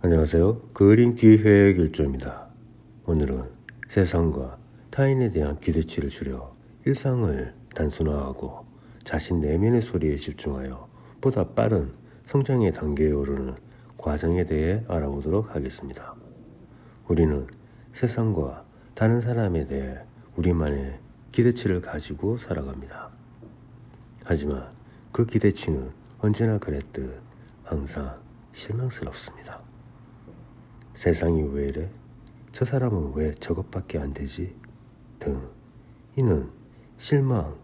안녕하세요. 그림 기획 일조입니다. 오늘은 세상과 타인에 대한 기대치를 줄여 일상을 단순화하고 자신 내면의 소리에 집중하여 보다 빠른 성장의 단계에 오르는 과정에 대해 알아보도록 하겠습니다. 우리는 세상과 다른 사람에 대해 우리만의 기대치를 가지고 살아갑니다. 하지만 그 기대치는 언제나 그랬듯 항상 실망스럽습니다. 세상이 왜 이래? 저 사람은 왜 저것밖에 안 되지? 등 이는 실망,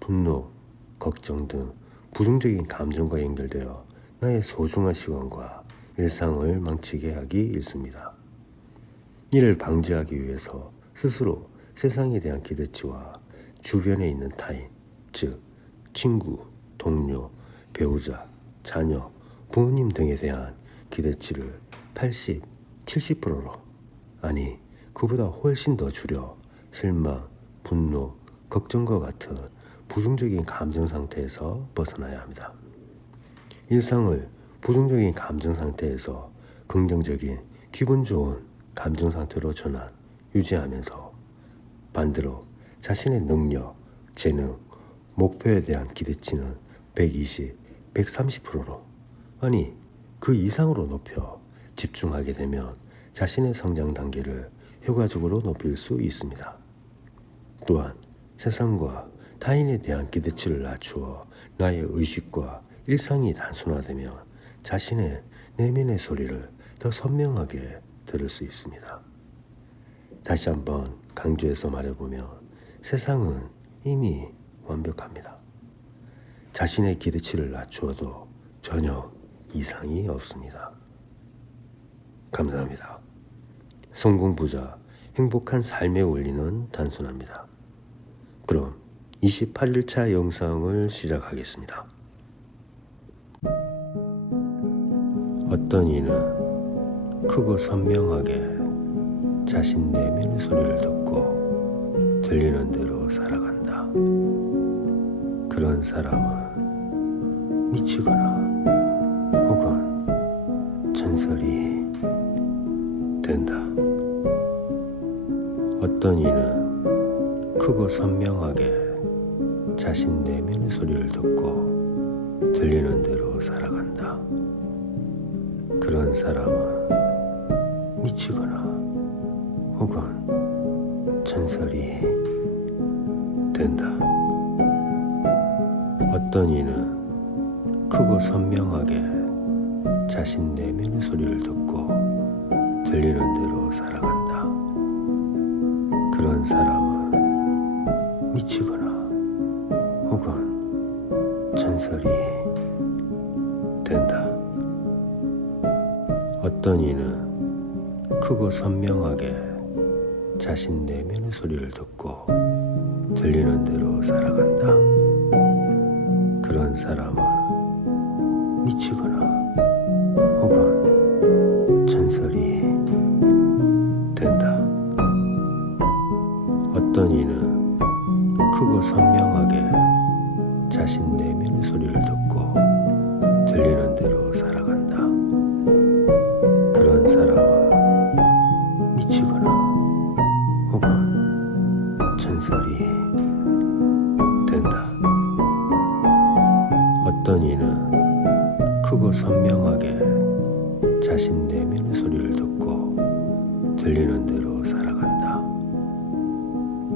분노, 걱정 등 부정적인 감정과 연결되어 나의 소중한 시간과 일상을 망치게 하기 일쑤입니다. 이를 방지하기 위해서 스스로 세상에 대한 기대치와 주변에 있는 타인, 즉 친구, 동료, 배우자, 자녀, 부모님 등에 대한 기대치를 80, 70%로 아니 그보다 훨씬 더 줄여 실망, 분노, 걱정과 같은 부정적인 감정 상태에서 벗어나야 합니다. 일상을 부정적인 감정 상태에서 긍정적인 기분 좋은 감정 상태로 전환, 유지하면서 반대로 자신의 능력, 재능, 목표에 대한 기대치는 120, 130%로 아니 그 이상으로 높여 집중하게 되면 자신의 성장 단계를 효과적으로 높일 수 있습니다. 또한 세상과 타인에 대한 기대치를 낮추어 나의 의식과 일상이 단순화되면 자신의 내면의 소리를 더 선명하게 들을 수 있습니다. 다시 한번 강조해서 말해보면 세상은 이미 완벽합니다. 자신의 기대치를 낮추어도 전혀 이상이 없습니다. 감사합니다. 성공 부자, 행복한 삶의 원리는 단순합니다. 그럼 28일차 영상을 시작하겠습니다. 어떤 이는 크고 선명하게 자신 내면의 소리를 듣고 들리는 대로 살아간다. 그런 사람은 미치거나 혹은 전설이 된다. 어떤 이는 크고 선명하게 자신 내면의 소리를 듣고 들리는 대로 살아간다. 그런 사람은 미치거나 혹은 전설이 된다. 어떤 이는 크고 선명하게 자신 내면의 소리를 듣고 들리는 대로 살아간다. 그런 사람은 미치거나 혹은 전설이 된다. 어떤 이는 크고 선명하게 자신 내면의 소리를 듣고 들리는 대로 살아간다. 그런 사람은 미치거나 혹은 전설이 된다. 어떤 이는 크고 선명하게 자신 내면의 소리를 듣고 들리는 대로 살아간다. 그런 사람은 미치거나 혹은 전설이 된다. 어떤 이는 크고 선명하게 자신 내면의 소리를 듣고 들리는 대로 살아간다.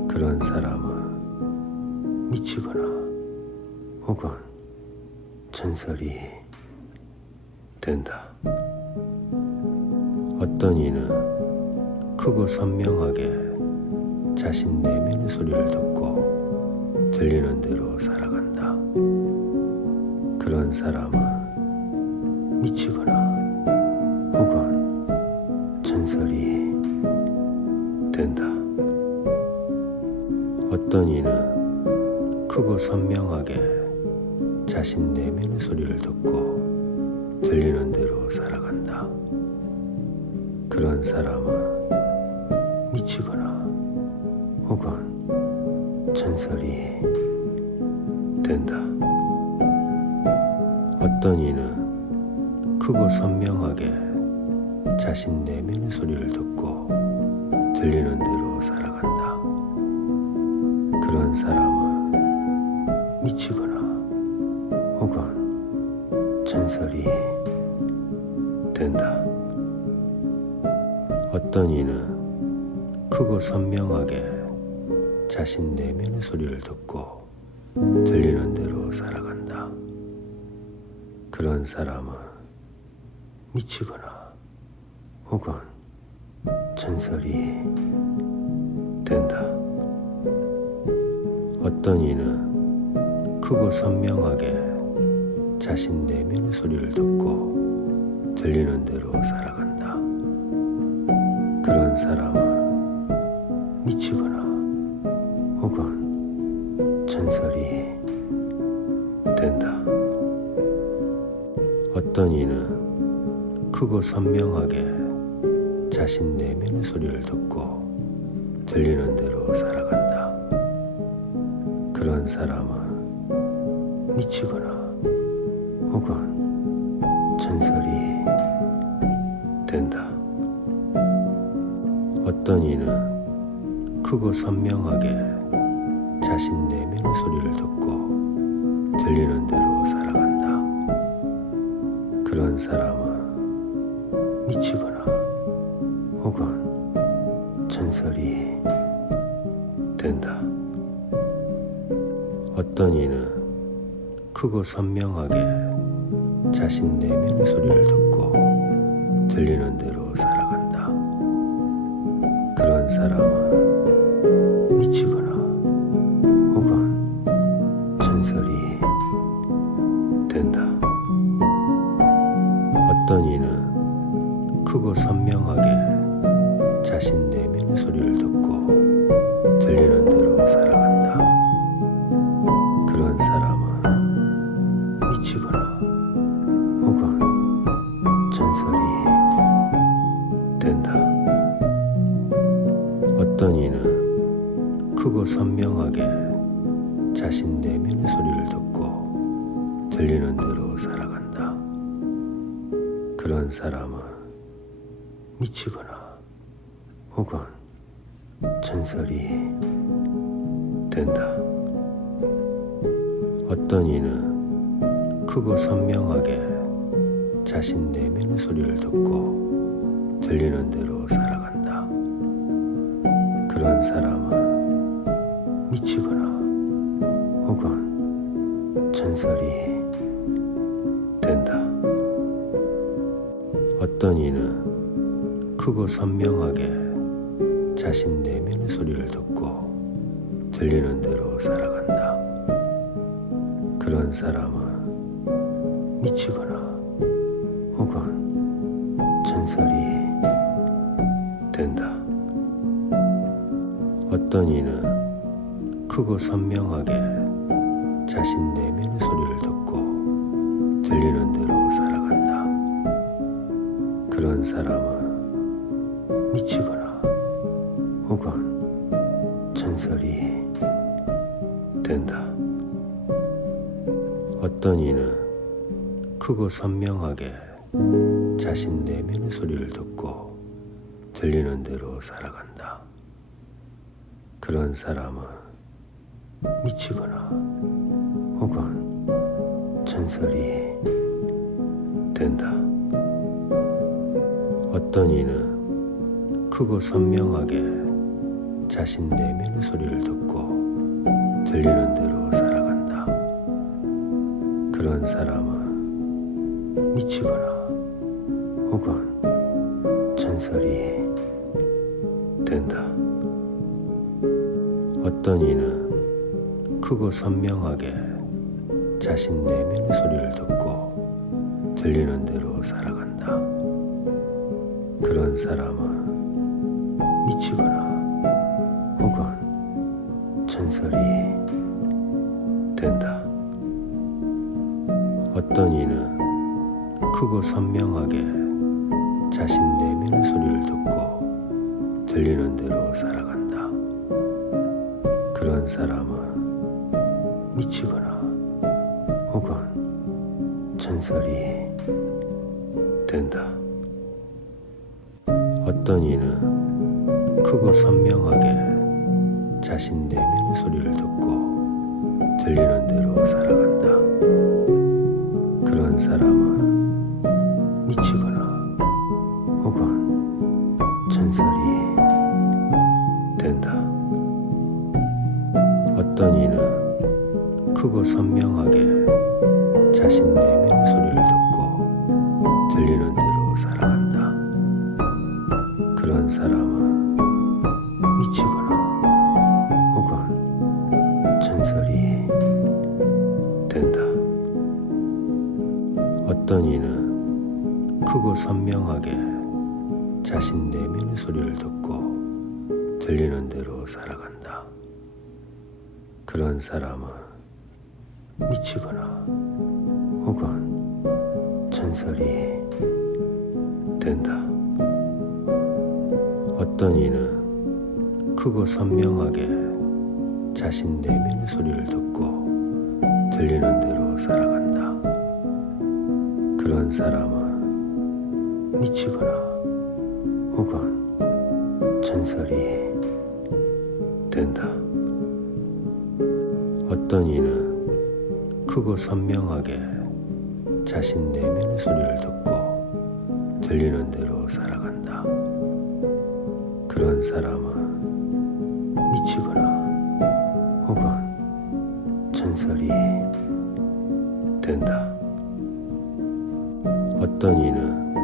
그런 사람은 미치거나 혹은 전설이 된다. 어떤 이는 크고 선명하게 자신 내면의 소리를 듣고 들리는 대로 살아간다. 그런 사람은 미치거나 혹은 전설이 된다. 어떤 이는 크고 선명하게 자신 내면의 소리를 듣고 들리는 대로 살아간다. 그런 사람은 미치거나 혹은 전설이 된다. 어떤 이는 크고 선명하게 자신 내면의 소리를 듣고 들리는 대로 살아간다. 그런 사람은 미치거나 혹은 전설이 된다. 어떤 이는 크고 선명하게 자신 내면의 소리를 듣고 들리는 대로 살아간다. 그런 사람은 미치거나 혹은 전설이 된다. 어떤 이는 크고 선명하게 자신 내면의 소리를 듣고 들리는 대로 살아간다. 그런 사람은 미치거나 혹은 전설이 된다. 어떤 이는 크고 선명하게 자신 내면의 소리를 듣고 들리는 대로 살아간다. 그런 사람은 미치거나 혹은 전설이 된다. 어떤 이는 크고 선명하게 자신 내면의 소리를 듣고 들리는 대로 살아간다. 그런 사람은 미치거나 혹은 전설이 된다. 어떤 이는 크고 선명하게 자신 내면의 소리를 듣고 들리는 대로 살아간다. 그런 사람은 미치거나 혹은 전설이 된다. 어떤 이는 크고 선명하게 자신 내면의 소리를 듣고 들리는 대로 살아간다. 그런 사람은 미치거나 혹은 전설이 된다. 어떤 이는 크고 선명하게 자신 내면의 소리를 듣고 들리는 대로 살아간다. 그런 사람은 미치거나 혹은 전설이 된다. 어떤 이는 크고 선명하게 자신 내면의 소리를 듣고 들리는 대로 살아간다. 그런 사람은 미치거나 혹은 전설이 된다. 어떤 이는 크고 선명하게 자신 내면의 소리를 듣고 들리는 대로 살아간다. 그런 사람은 미치거나 혹은 전설이 된다. 어떤 이는 크고 선명하게 자신 내면의 소리를 듣고 들리는 대로 살아간다. 그런 사람은 미치거나 혹은 전설이 된다. 어떤 이는 크고 선명하게 자신 내면의 소리를 듣고 들리는 대로 살아간다. 그런 사람은 미치거나 혹은 전설이 된다. 어떤 이는 크고 선명하게 자신 내면의 소리를 듣고 들리는 대로 살아간다. 그런 사람은 미치거나 혹은 전설이 된다. 어떤 이는 크고 선명하게 자신 내면의 소리를 듣고 들리는 대로 살아간다. 그런 사람은 미치거나 혹은 전설이 된다. 어떤 이는 크고 선명하게 자신 내면의 소리를 듣고 들리는 대로 살아간다. 그런 사람은 미치거나 혹은 전설이 된다. 어떤 이는 크고 선명하게 자신 내면의 소리를 듣고 들리는 대로 살아간다. 그런 사람은 미치거나 혹은 전설이 된다. 어떤 이는 크고 선명하게 자신 내면의 소리를 듣고 들리는 대로 살아간다. 그런 사람은 미치거나 혹은 전설이 된다. 어떤 이는 크고 선명하게 자신 내면의 소리를 듣고 들리는 대로 살아간다. 그런 사람은 미치거나 혹은 전설이 된다. 어떤 이는 크고 선명하게 자신 내면의 소리를 듣고 들리는 대로 살아간다. 그런 사람은 미치거나 혹은 전설이 된다. 어떤 이는 크고 선명하게 자신 내면의 소리를 듣고 들리는 대로 살아간다. 그런 사람은 미치거나 혹은 전설이 된다. 어떤 이는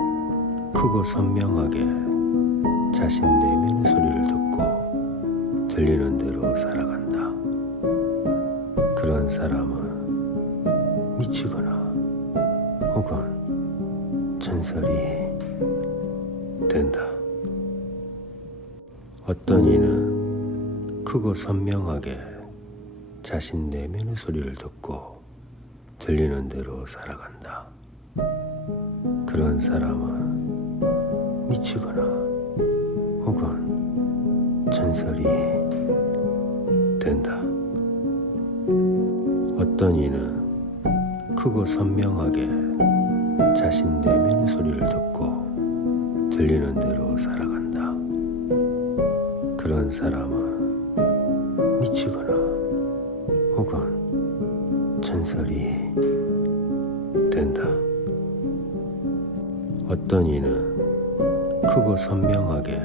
크고 선명하게 자신 내면의 소리를 듣고 들리는 대로 살아간다. 그런 사람은 미치거나 혹은 전설이 된다. 어떤 이는 크고 선명하게 자신 내면의 소리를 듣고 들리는 대로 살아간다. 그런 사람은 미치거나 혹은 전설이 된다. 어떤 이는 크고 선명하게 자신 내면의 소리를 듣고 들리는 대로 살아간다. 그런 사람은 미치거나 혹은 전설이 된다. 어떤 이는 크고 선명하게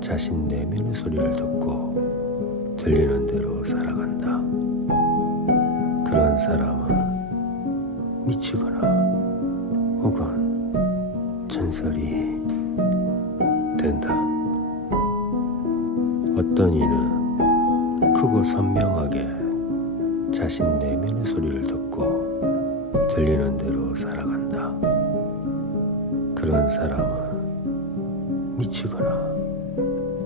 자신 내면의 소리를 듣고 들리는 대로 살아간다. 그런 사람은 미치거나 혹은 전설이 된다. 어떤 이는 크고 선명하게 자신 내면의 소리를 듣고 들리는 대로 살아간다. 그런 사람은 미치거나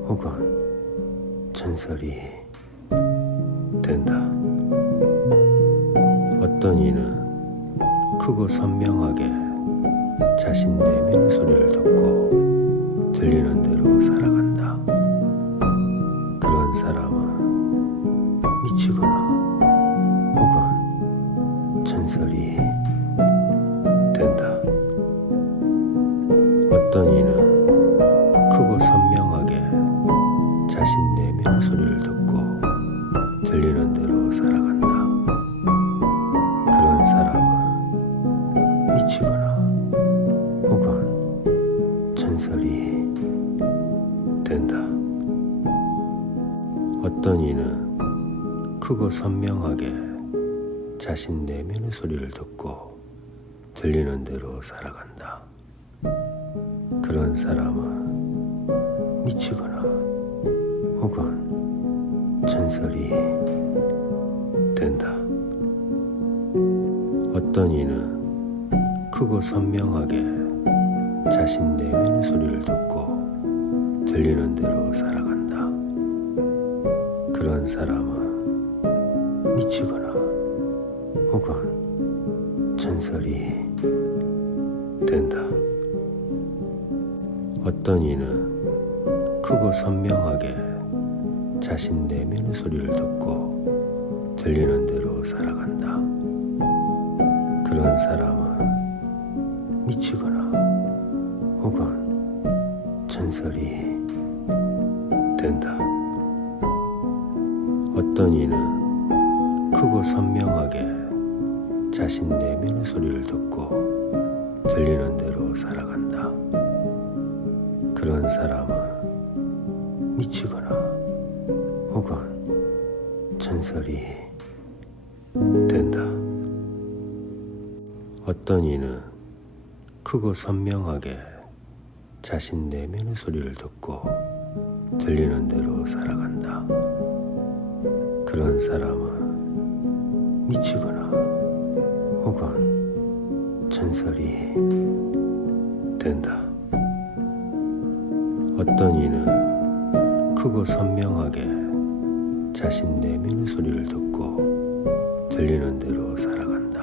혹은 전설이 된다. 어떤 이는 크고 선명하게 자신 내면의 소리를 듣고 들리는 대로 살아간다. 그런 사람은 미치거나 혹은 전설이 된다. 어떤 이는 크고 선명하게 자신 내면의 소리를 듣고 들리는 대로 살아간다. 그런 사람은 미치거나 혹은 전설이 된다. 어떤 이는 크고 선명하게 자신 내면의 소리를 듣고 들리는 대로 살아간다. 그런 사람은 미치거나 혹은 전설이 된다. 어떤 이는 크고 선명하게 자신 내면의 소리를 듣고 들리는 대로 살아간다. 그런 사람은 미치거나 혹은 전설이 된다. 어떤 이는 크고 선명하게 자신 내면의 소리를 듣고 들리는 대로 살아간다. 그런 사람은 미치거나 혹은 전설이 된다. 어떤 이는 크고 선명하게 자신 내면의 소리를 듣고 들리는 대로 살아간다. 그런 사람은 미치거나 혹은 전설이 된다. 어떤 이는 크고 선명하게 자신 내면의 소리를 듣고 들리는 대로 살아간다. 그런 사람은 미치거나 혹은 전설이 된다. 어떤 이는 크고 선명하게 자신 내면의 소리를 듣고 들리는 대로 살아간다.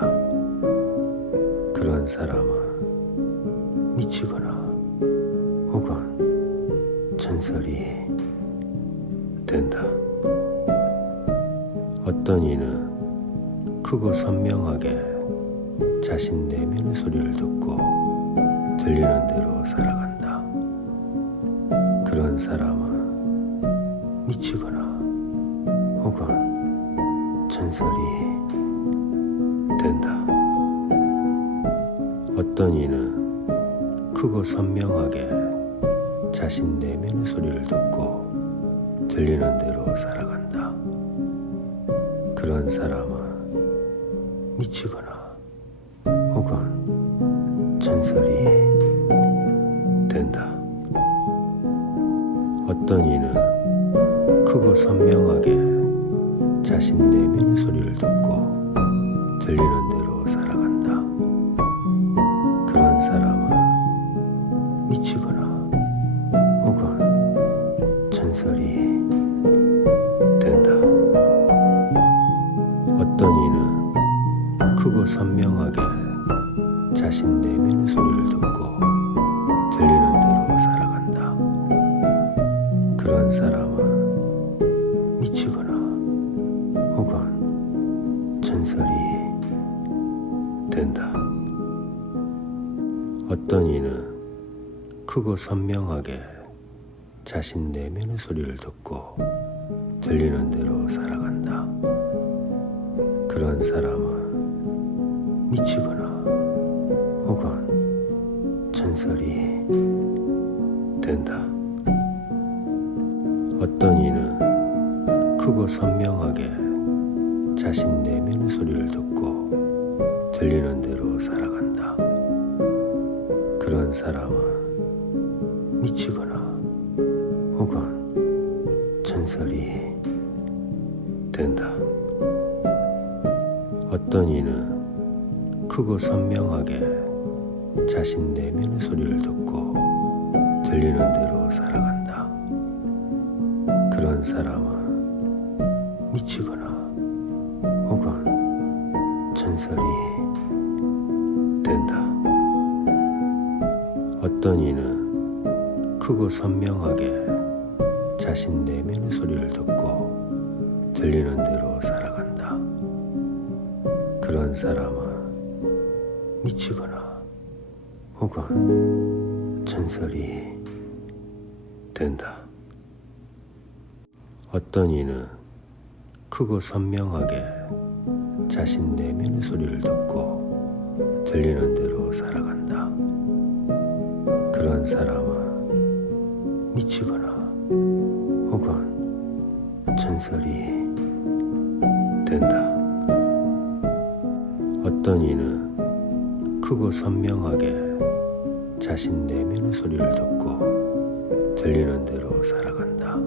그런 사람은 미치거나 혹은 전설이 된다. 어떤 이는 크고 선명하게 자신 내면의 소리를 듣고 들리는 대로 살아간다. 그런 사람은 미치거나 혹은 전설이 된다. 어떤 이는 크고 선명하게 자신 내면의 소리를 듣고 들리는 대로 살아간다. 그런 사람은 미치거나 혹은 전설이 된다. 어떤 이는 크고 선명하게 자신 내면의 소리를 듣고 들리는 대로 살아간다. 그런 사람은 미치거나 혹은 전설이 된다. 어떤 이는 크고 선명하게 자신 내면의 소리를 듣고 들리는 대로 살아간다. 그런 사람은 미치거나 혹은 전설이 된다. 어떤 이는 크고 선명하게 자신 내면의 소리를 듣고 들리는 대로 살아간다. 그런 사람은 미치거나 혹은 전설이 된다. 어떤 이는 크고 선명하게 자신 내면의 소리를 듣고 들리는 대로 살아간다. 그런 사람은 미치거나 혹은 전설이 된다. 어떤 이는 크고 선명하게 자신 내면의 소리를 듣고 들리는 대로 살아간다. 그런 사람은 미치거나 혹은 전설이 된다. 어떤 이는 크고 선명하게 자신 내면의 소리를 듣고 들리는 대로 살아간다. 그런 사람은 미치거나 혹은 전설이 된다. 어떤 이는 크고 선명하게 자신 내면의 소리를 듣고 들리는 대로 살아간다. 그런 사람은 미치거나 혹은 전설이 된다. 어떤 이는 크고 선명하게 자신 내면의 소리를 듣고 들리는 대로 살아간다.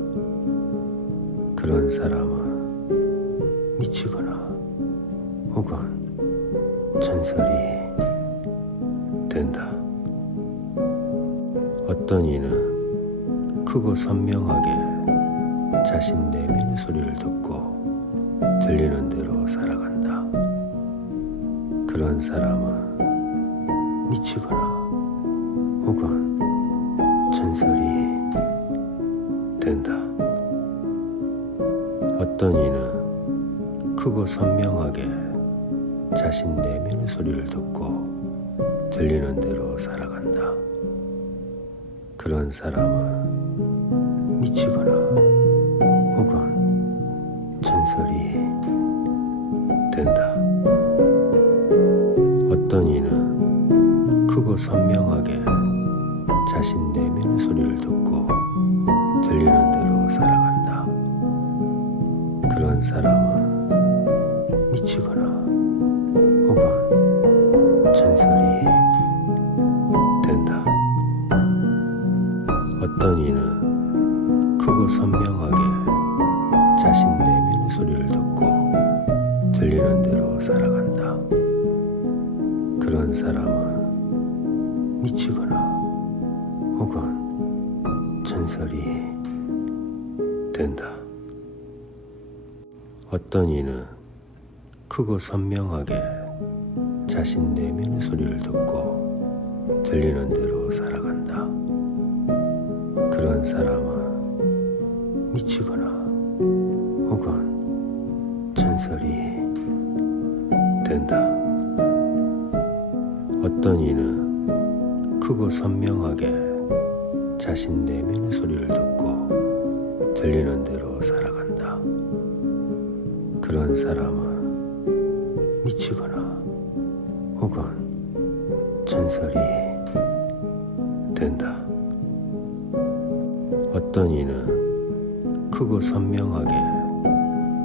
그런 사람은 미치거나 혹은 전설이 된다. 어떤 이는 크고 선명하게 자신 내면의 소리를 듣고 들리는 대로 살아간다. 그런 사람은 미치거나 혹은 전설이 된다. 어떤 이는 크고 선명하게 자신 내면의 소리를 듣고 들리는 대로 살아간다. 그런 사람은 미치거나 혹은 전설이 된다. 어떤 이는 크고 선명하게 자신 내면의 소리를 듣고 들리는 대로 살아간다. 그런 사람은 미치거나 혹은 전설이 된다. 어떤 이는 크고 선명하게 자신 내면의 소리를 듣고 들리는 대로 살아간다. 그런 사람은 미치거나 혹은 전설이 된다. 어떤 이는 크고 선명하게 자신 내면의 소리를 듣고 들리는 대로 살아간다. 그런 사람은 미치거나 혹은 전설이 된다. 어떤 이는 크고 선명하게 자신 내면의 소리를 듣고 들리는 대로 살아간다. 그런 사람은 미치거나 혹은 전설이 된다. 어떤 이는 크고 선명하게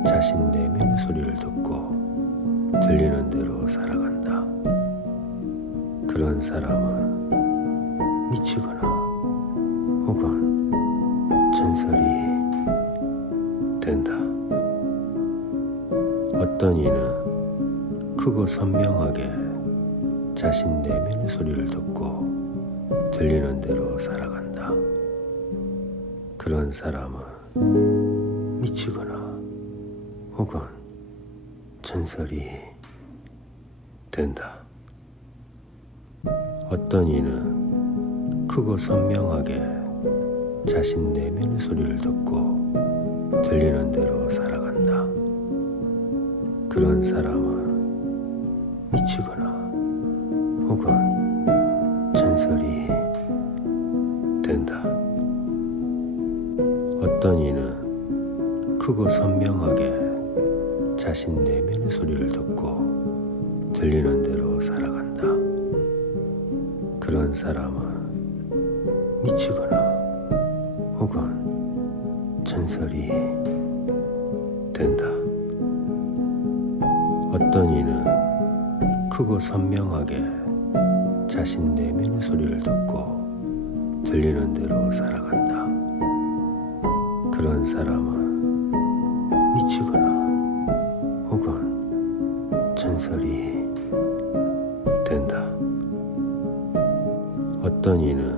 자신 내면의 소리를 듣고 들리는 대로 살아간다. 그런 사람은 미치거나 혹은 전설이 된다. 어떤 이는 크고 선명하게 자신 내면의 소리를 듣고 들리는 대로 살아간다. 그런 사람은 미치거나 혹은 전설이 된다. 어떤 이는 크고 선명하게 자신 내면의 소리를 듣고 들리는 대로 살아간다. 그런 사람은 미치거나 혹은 전설이 된다. 어떤 이는 크고 선명하게 자신 내면의 소리를 듣고 들리는 대로 살아간다. 그런 사람은 미치거나 혹은 전설이 된다. 어떤 이는 크고 선명하게 자신 내면의 소리를 듣고 들리는 대로 살아간다. 그런 사람은 미치거나 혹은 전설이 된다. 어떤 이는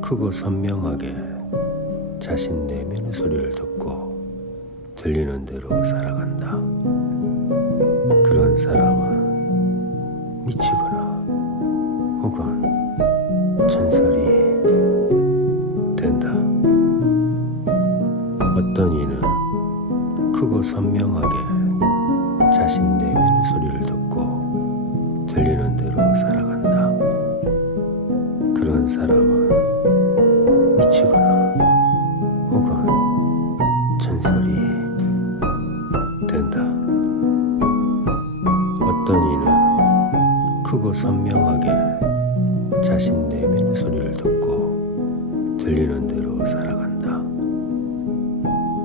크고 선명하게 자신 내면의 소리를 듣고 들리는 대로 살아간다. 그런 사람은 미치거나 혹은 전설이 된다. 어떤 이는 크고 선명하게 자신 내면의 소리를 듣고 들리는 대로 살아간다. 그런 사람은 미치거나 혹은 전설이 된다. 어떤 이는 크고 선명하게 자신 내면의 소리를 듣고 들리는 대로 살아간다.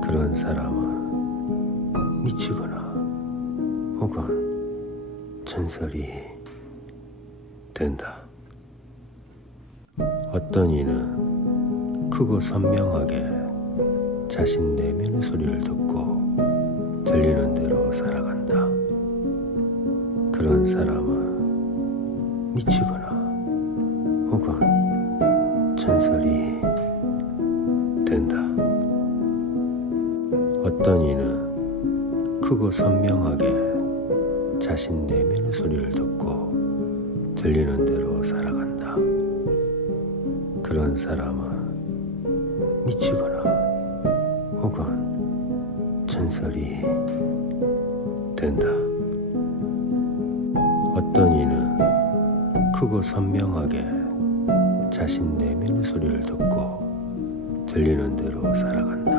그런 사람은 미치거나 혹은 전설이 된다. 어떤 이는 크고 선명하게 자신 내면의 소리를 듣고 들리는 대로 살아간다. 그런 사람은 미치거나 혹은 전설이 된다. 어떤 이는 크고 선명하게 자신 내면의 소리를 듣고 들리는 대로 살아간다. 그런 사람은 미치거나 혹은 전설이 된다. 어떤 이는 크고 선명하게 자신 내면의 소리를 듣고 들리는 대로 살아간다.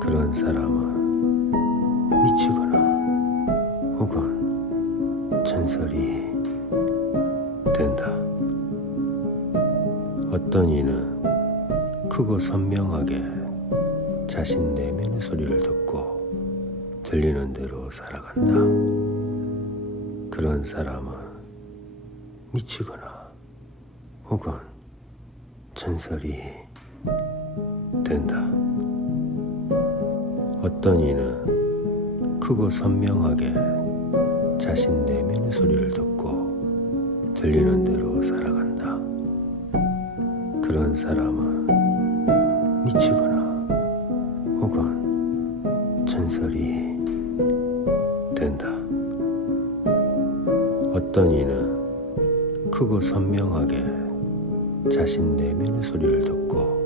그런 사람은 미치거나 혹은 전설이 된다. 어떤 이는 크고 선명하게 자신 내면의 소리를 듣고 들리는 대로 살아간다. 그런 사람은 미치거나 혹은 전설이 된다. 어떤 이는 크고 선명하게 자신 내면의 소리를 듣고 들리는 대로 살아간다. 그런 사람은 미치거나 혹은 전설이 된다. 어떤 이는 크고 선명하게 자신 내면의 소리를 듣고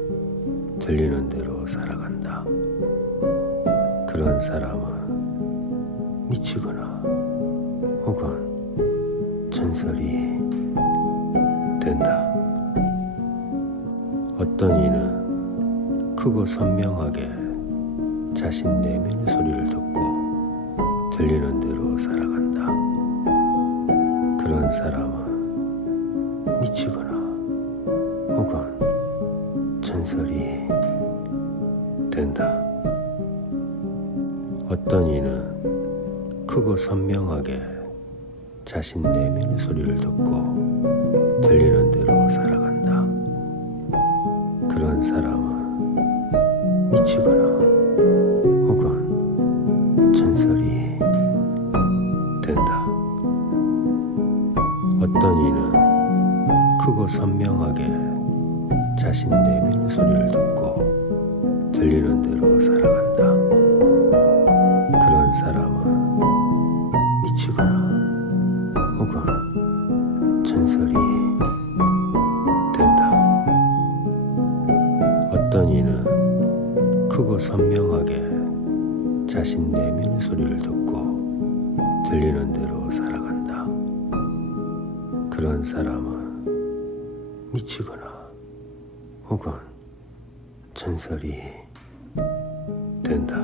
들리는 대로 살아간다. 그런 사람은 미치거나 혹은 전설이 된다. 어떤 이는 크고 선명하게 자신 내면의 소리를 듣고 들리는 대로 살아간다. 그런 사람은 미치거나 혹은 전설이 된다. 어떤 이는 크고 선명하게 자신 내면의 소리를 듣고 들리는 대로 살아간다. 그런 사람은 미치거나 혹은 전설이 된다. 어떤 이는 크고 선명하게 자신 내면의 소리를 듣고 들리는 대로 살아간다. 그런 사람은 미치거나 혹은 전설이 된다. 어떤 이는 크고 선명하게 자신 내면의 소리를 듣고 들리는 대로 살아간다. 그런 사람은 미치거나 혹은 전설이 된다.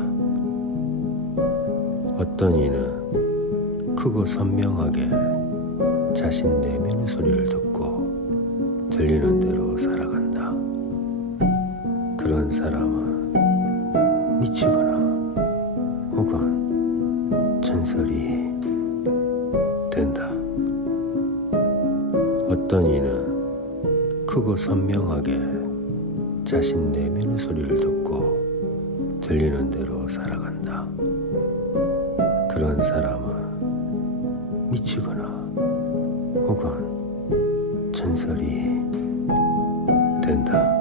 어떤 이는 크고 선명하게 자신 내면의 소리를 듣고 들리는 대로 살아간다. 그런 사람은 미치거나 혹은 전설이 된다. 어떤 이는 크고 선명하게 자신 내면의 소리를 듣고 들리는 대로 살아간다. 그런 사람은 미치거나 혹은 전설이 된다.